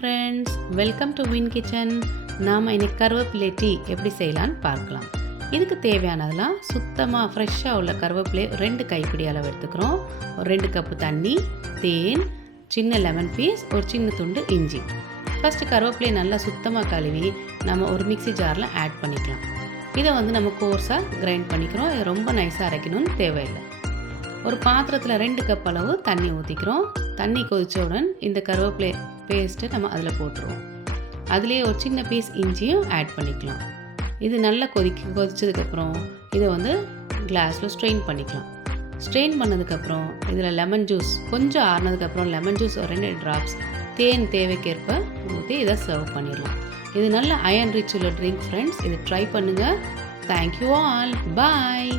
Friends, welcome to win kitchen. நாம் இன்னைக்கு கருவேப்பிலை டீ எப்படி செய்யலான்னு பார்க்கலாம். இதுக்கு தேவையானதெல்லாம் சுத்தமாக ஃப்ரெஷ்ஷாக உள்ள கருவேப்பிலை 2 கைப்பிடி அளவு எடுத்துக்கிறோம். ஒரு 2 கப்பு தண்ணி, தேன், சின்ன லெமன் பீஸ், ஒரு சின்ன துண்டு இஞ்சி. ஃபஸ்ட்டு கருவேப்பிலையை நல்லா சுத்தமாக கழுவி நம்ம ஒரு மிக்ஸி ஜாரில் ஆட் பண்ணிக்கலாம். இதை நம்ம கோர்ஸாக கிரைண்ட் பண்ணிக்கிறோம். இது ரொம்ப நைஸாக அரைக்கணும்னு தேவையில்லை. ஒரு பாத்திரத்தில் 2 கப் அளவு தண்ணி ஊற்றிக்கிறோம். தண்ணி கொதித்தவுடன் இந்த கருவேப்பிலை பேஸ்ட்டு நம்ம அதில் போட்டுருவோம். அதுலேயே ஒரு சின்ன பீஸ் இஞ்சியும் ஆட் பண்ணிக்கலாம். இது நல்லா கொதிச்சதுக்கப்புறம் இதை கிளாஸில் ஸ்ட்ரெயின் பண்ணிக்கலாம். ஸ்ட்ரெயின் பண்ணதுக்கப்புறம் இதில் லெமன் ஜூஸ் கொஞ்சம் ஆறினதுக்கப்புறம் லெமன் ஜூஸ் ஒரு 2 ட்ராப்ஸ், தேன் தேவைக்கேற்ப ஊற்றி இதை சர்வ் பண்ணிடலாம். இது நல்ல அயன் ரிச் உள்ள ட்ரிங்க் ஃப்ரெண்ட்ஸ். இது ட்ரை பண்ணுங்கள். Thank you all. பாய்.